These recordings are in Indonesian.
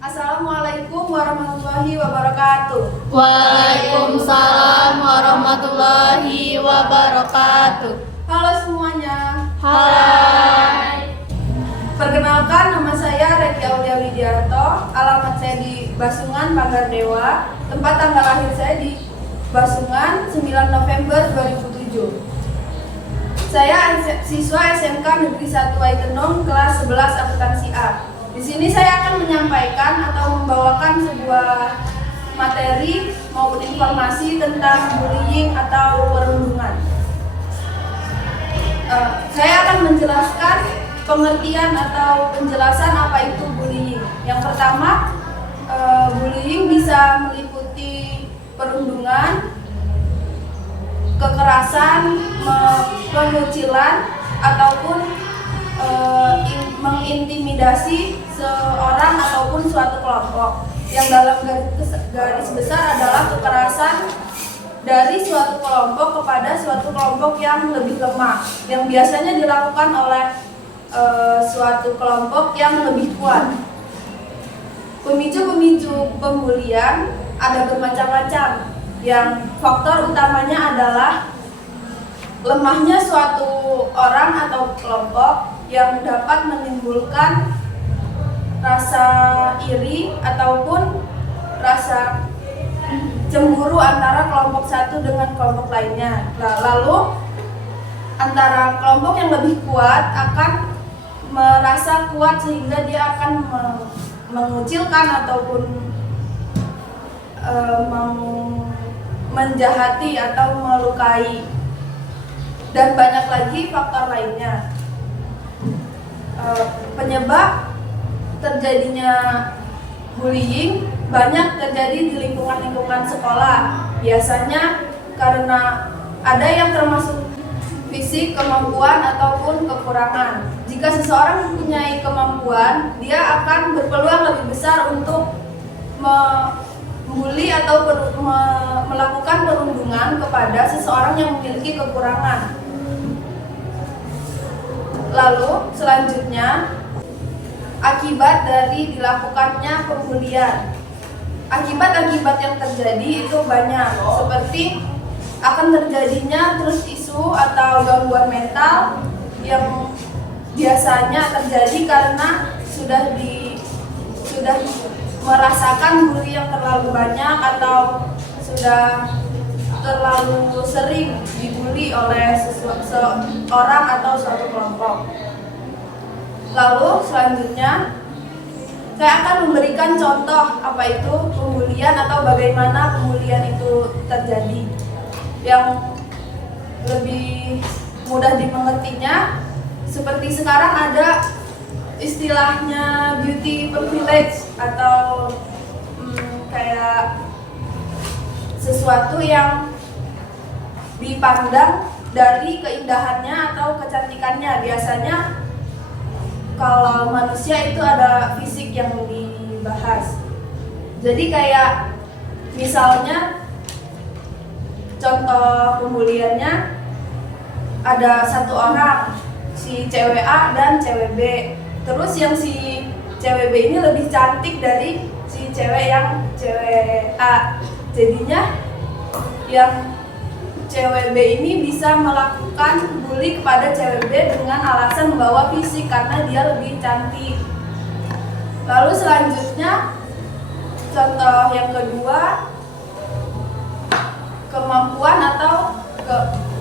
Assalamualaikum warahmatullahi wabarakatuh. Waalaikumsalam warahmatullahi wabarakatuh. Halo semuanya. Hai. Perkenalkan, nama saya Reki Aulia Widianto. Alamat saya di Basungan, Panggardewa. Tempat tanggal lahir saya di Basungan, 9 November 2007. Saya siswa SMK Negeri 1 Waitenong kelas 11 akuntansi A. Di sini saya akan menyampaikan atau membawakan sebuah materi maupun informasi tentang bullying atau perundungan. Saya akan menjelaskan pengertian atau penjelasan apa itu bullying. Yang pertama, bullying bisa meliputi perundungan, kekerasan, pengucilan, ataupun mengintimidasi seorang ataupun suatu kelompok. Yang dalam garis besar adalah kekerasan dari suatu kelompok kepada suatu kelompok yang lebih lemah, yang biasanya dilakukan oleh suatu kelompok yang lebih kuat. Pemicu-pemicu pembulian ada bermacam-macam. Yang faktor utamanya adalah lemahnya suatu orang atau kelompok yang dapat menimbulkan rasa iri ataupun rasa cemburu antara kelompok satu dengan kelompok lainnya. Lalu antara kelompok yang lebih kuat akan merasa kuat sehingga dia akan mengucilkan ataupun menjahati atau melukai, dan banyak lagi faktor lainnya. Penyebab terjadinya bullying banyak terjadi di lingkungan sekolah. Biasanya karena ada yang termasuk fisik, kemampuan, ataupun kekurangan. Jika seseorang mempunyai kemampuan, dia akan berpeluang lebih besar untuk membuli atau melakukan perundungan kepada seseorang yang memiliki kekurangan. Lalu selanjutnya, akibat dari dilakukannya pembulian. Akibat-akibat yang terjadi itu banyak, seperti akan terjadinya terus isu atau gangguan mental yang biasanya terjadi karena sudah merasakan bully yang terlalu banyak atau sudah terlalu sering dibully oleh seorang atau suatu kelompok. Lalu selanjutnya saya akan memberikan contoh apa itu pembulian atau bagaimana pembulian itu terjadi. Yang lebih mudah dimengertinya, seperti sekarang ada istilahnya beauty privilege atau kayak sesuatu yang dipandang dari keindahannya atau kecantikannya. Biasanya kalau manusia itu ada fisik yang dibahas. Jadi kayak misalnya contoh pembuliannya, ada satu orang, si cewek A dan cewek B. Terus yang si cewek B ini lebih cantik dari si cewek A. Jadinya yang cewek B ini bisa melakukan bully kepada cewek B dengan alasan membawa fisik karena dia lebih cantik. Lalu selanjutnya, contoh yang kedua, kemampuan atau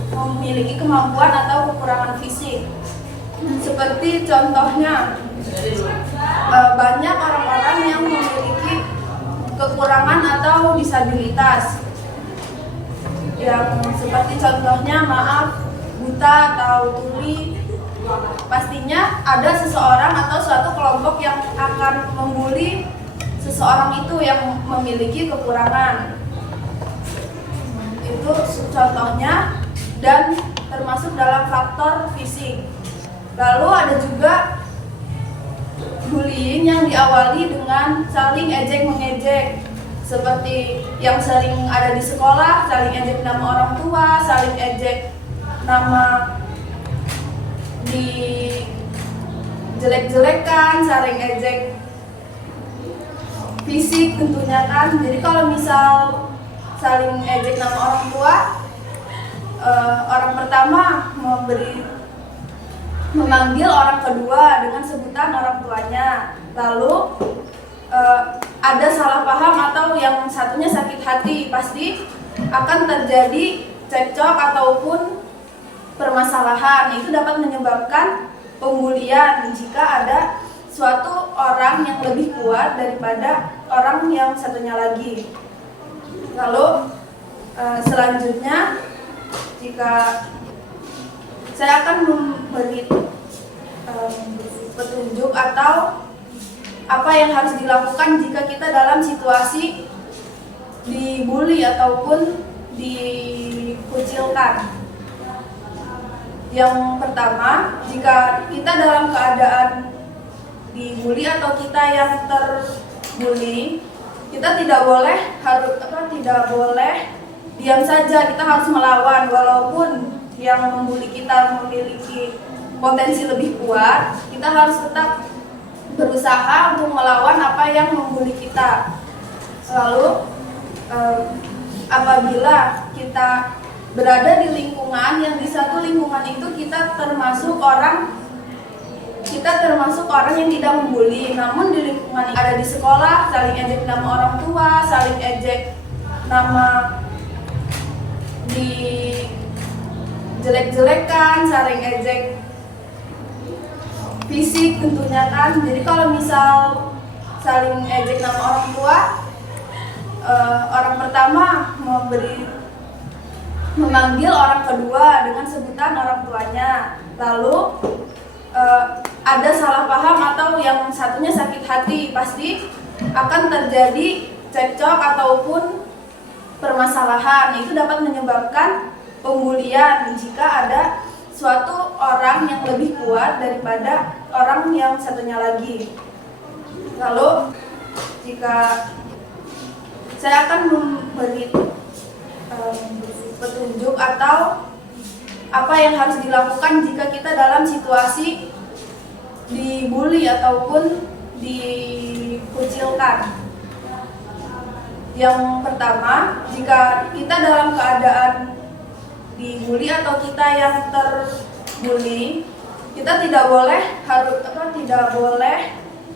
memiliki kemampuan atau kekurangan fisik. Seperti contohnya, banyak orang-orang yang memiliki kekurangan atau disabilitas, yang seperti contohnya buta atau tuli. Pastinya ada seseorang atau suatu kelompok yang akan membuli seseorang itu yang memiliki kekurangan. Itu contohnya dan termasuk dalam faktor fisik. Lalu ada juga bullying yang diawali dengan saling ejek-mengejek, seperti yang sering ada di sekolah, saling ejek nama orang tua, saling ejek nama di jelek-jelekan, saling ejek fisik tentunya kan. Jadi kalau misal saling ejek nama orang tua, orang pertama memanggil orang kedua dengan sebutan orang tuanya, lalu ada salah paham atau yang satunya sakit hati, pasti akan terjadi cekcok ataupun permasalahan. Itu dapat menyebabkan pembulian jika ada suatu orang yang lebih kuat daripada orang yang satunya lagi. Lalu selanjutnya, jika saya akan memberi petunjuk atau apa yang harus dilakukan jika kita dalam situasi dibully ataupun dikucilkan. Yang pertama, jika kita dalam keadaan dibully atau kita yang terbully, kita tidak boleh diam saja. Kita harus melawan, walaupun yang membuli kita memiliki potensi lebih kuat, kita harus tetap berusaha untuk melawan apa yang membuli kita. Lalu apabila kita berada di lingkungan yang di satu lingkungan itu kita termasuk orang yang tidak membuli, namun di lingkungan ada di sekolah saling ejek nama orang tua, saling ejek nama, dijelek-jelekan, saling ejek fisik tentunya kan. Jadi kalau misal saling ejek nama orang tua, orang pertama memanggil orang kedua dengan sebutan orang tuanya, lalu ada salah paham atau yang satunya sakit hati, pasti akan terjadi cekcok ataupun permasalahan. Itu dapat menyebabkan pembulian jika ada suatu orang yang lebih kuat daripada orang yang satunya lagi. Lalu jika saya akan memberi petunjuk atau apa yang harus dilakukan jika kita dalam situasi dibully ataupun dikucilkan. Yang pertama, jika kita dalam keadaan dibully atau kita yang terbully, kita tidak boleh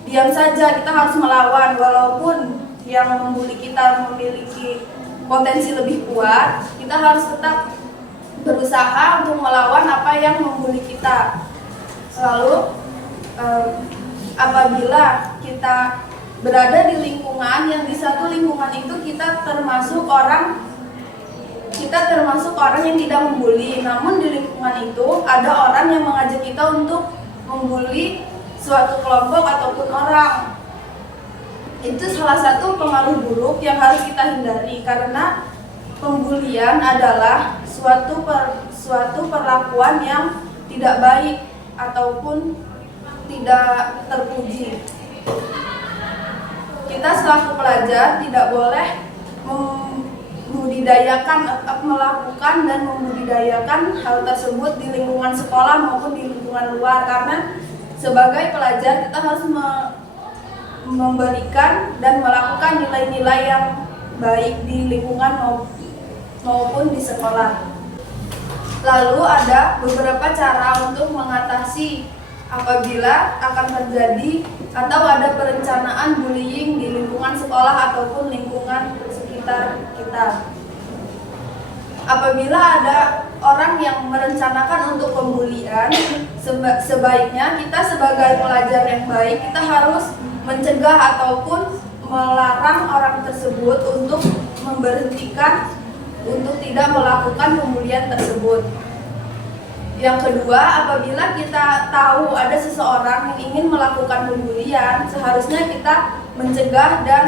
diam saja. Kita harus melawan, walaupun yang membuli kita memiliki potensi lebih kuat, kita harus tetap berusaha untuk melawan apa yang membuli kita. Lalu apabila kita berada di lingkungan yang di satu lingkungan itu kita termasuk orang yang tidak membuli, namun di lingkungan itu ada orang yang mengajak kita untuk membuli suatu kelompok ataupun orang. Itu salah satu pengaruh buruk yang harus kita hindari, karena pembulian adalah suatu perlakuan yang tidak baik ataupun tidak terpuji. Kita selaku pelajar tidak boleh melakukan dan membudidayakan hal tersebut di lingkungan sekolah maupun di lingkungan luar, karena sebagai pelajar kita harus memberikan dan melakukan nilai-nilai yang baik di lingkungan maupun di sekolah. Lalu ada beberapa cara untuk mengatasi apabila akan terjadi atau ada perencanaan bullying di lingkungan sekolah ataupun lingkungan sekitar kita. Apabila ada orang yang merencanakan untuk pembulian, sebaiknya kita sebagai pelajar yang baik, kita harus mencegah ataupun melarang orang tersebut untuk memberhentikan untuk tidak melakukan pembulian tersebut. Yang kedua, apabila kita tahu ada seseorang yang ingin melakukan pembulian, seharusnya kita mencegah dan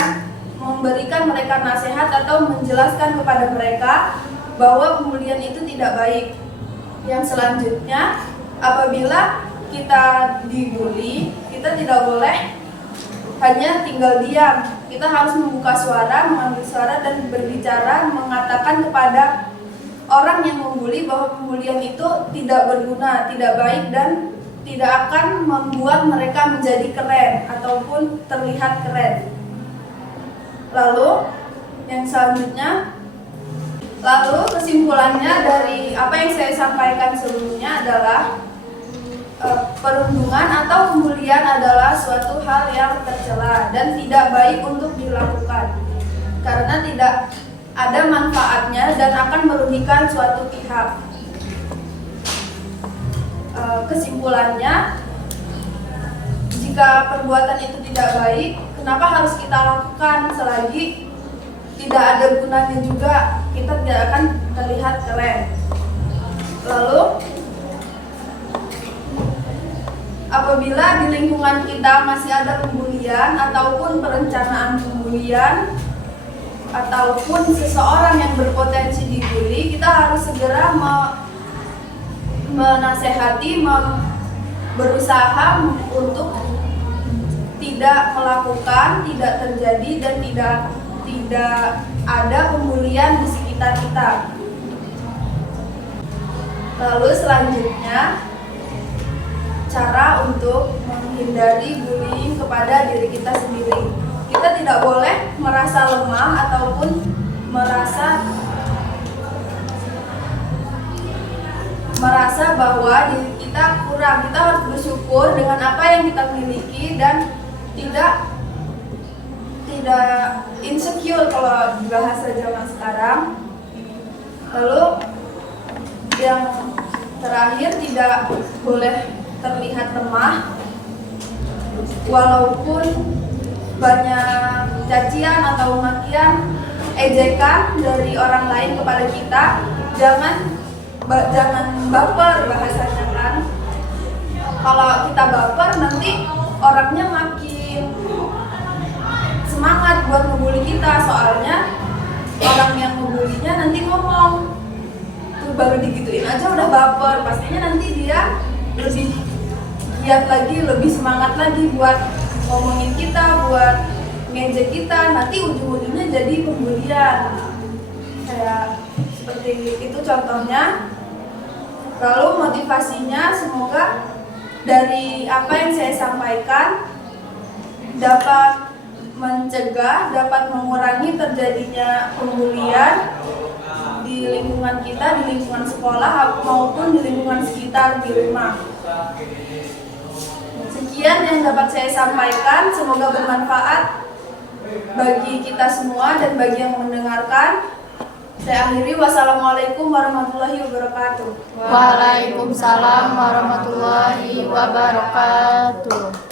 memberikan mereka nasihat atau menjelaskan kepada mereka bahwa pembulian itu tidak baik. Yang selanjutnya, apabila kita dibully, kita tidak boleh hanya tinggal diam. Kita harus membuka suara, mengambil suara dan berbicara, mengatakan kepada orang yang membuli bahwa pembulian itu tidak berguna, tidak baik, dan tidak akan membuat mereka menjadi keren ataupun terlihat keren. Lalu yang selanjutnya, kesimpulannya dari apa yang saya sampaikan sebelumnya adalah perundungan atau pembulian adalah suatu hal yang tercela dan tidak baik untuk dilakukan karena tidak ada manfaatnya dan akan merugikan suatu pihak. Kesimpulannya, jika perbuatan itu tidak baik, kenapa harus kita lakukan selagi tidak ada gunanya juga, kita tidak akan terlihat keren. Lalu, apabila di lingkungan kita masih ada pembulian ataupun perencanaan pembulian ataupun seseorang yang berpotensi dibully, kita harus segera menasehati, berusaha untuk tidak melakukan, tidak terjadi dan tidak ada pembulian di sekitar kita. Lalu selanjutnya, cara untuk menghindari bullying kepada diri kita sendiri. Kita tidak boleh merasa lemah ataupun merasa bahwa diri kita kurang. Kita harus bersyukur dengan apa yang kita miliki dan tidak insecure kalau bahasa zaman sekarang. Lalu yang terakhir, tidak boleh terlihat lemah walaupun banyak cacian atau makian, ejekan dari orang lain kepada kita. Jangan baper bahasanya kan. Kalau kita baper nanti orangnya makin semangat buat ngebully kita, soalnya orang yang ngebulinya nanti ngomong tuh, baru digituin aja udah baper, pastinya nanti dia lebih giat lagi, lebih semangat lagi buat ngomongin kita, buat ngejek kita, nanti ujung-ujungnya jadi pembulian. Kayak seperti itu contohnya. Lalu motivasinya, semoga dari apa yang saya sampaikan dapat mencegah, dapat mengurangi terjadinya pembulian di lingkungan kita, di lingkungan sekolah maupun di lingkungan sekitar di rumah. Sekian yang dapat saya sampaikan, semoga bermanfaat bagi kita semua dan bagi yang mendengarkan. Saya akhiri, wassalamualaikum warahmatullahi wabarakatuh. Waalaikumsalam warahmatullahi wabarakatuh.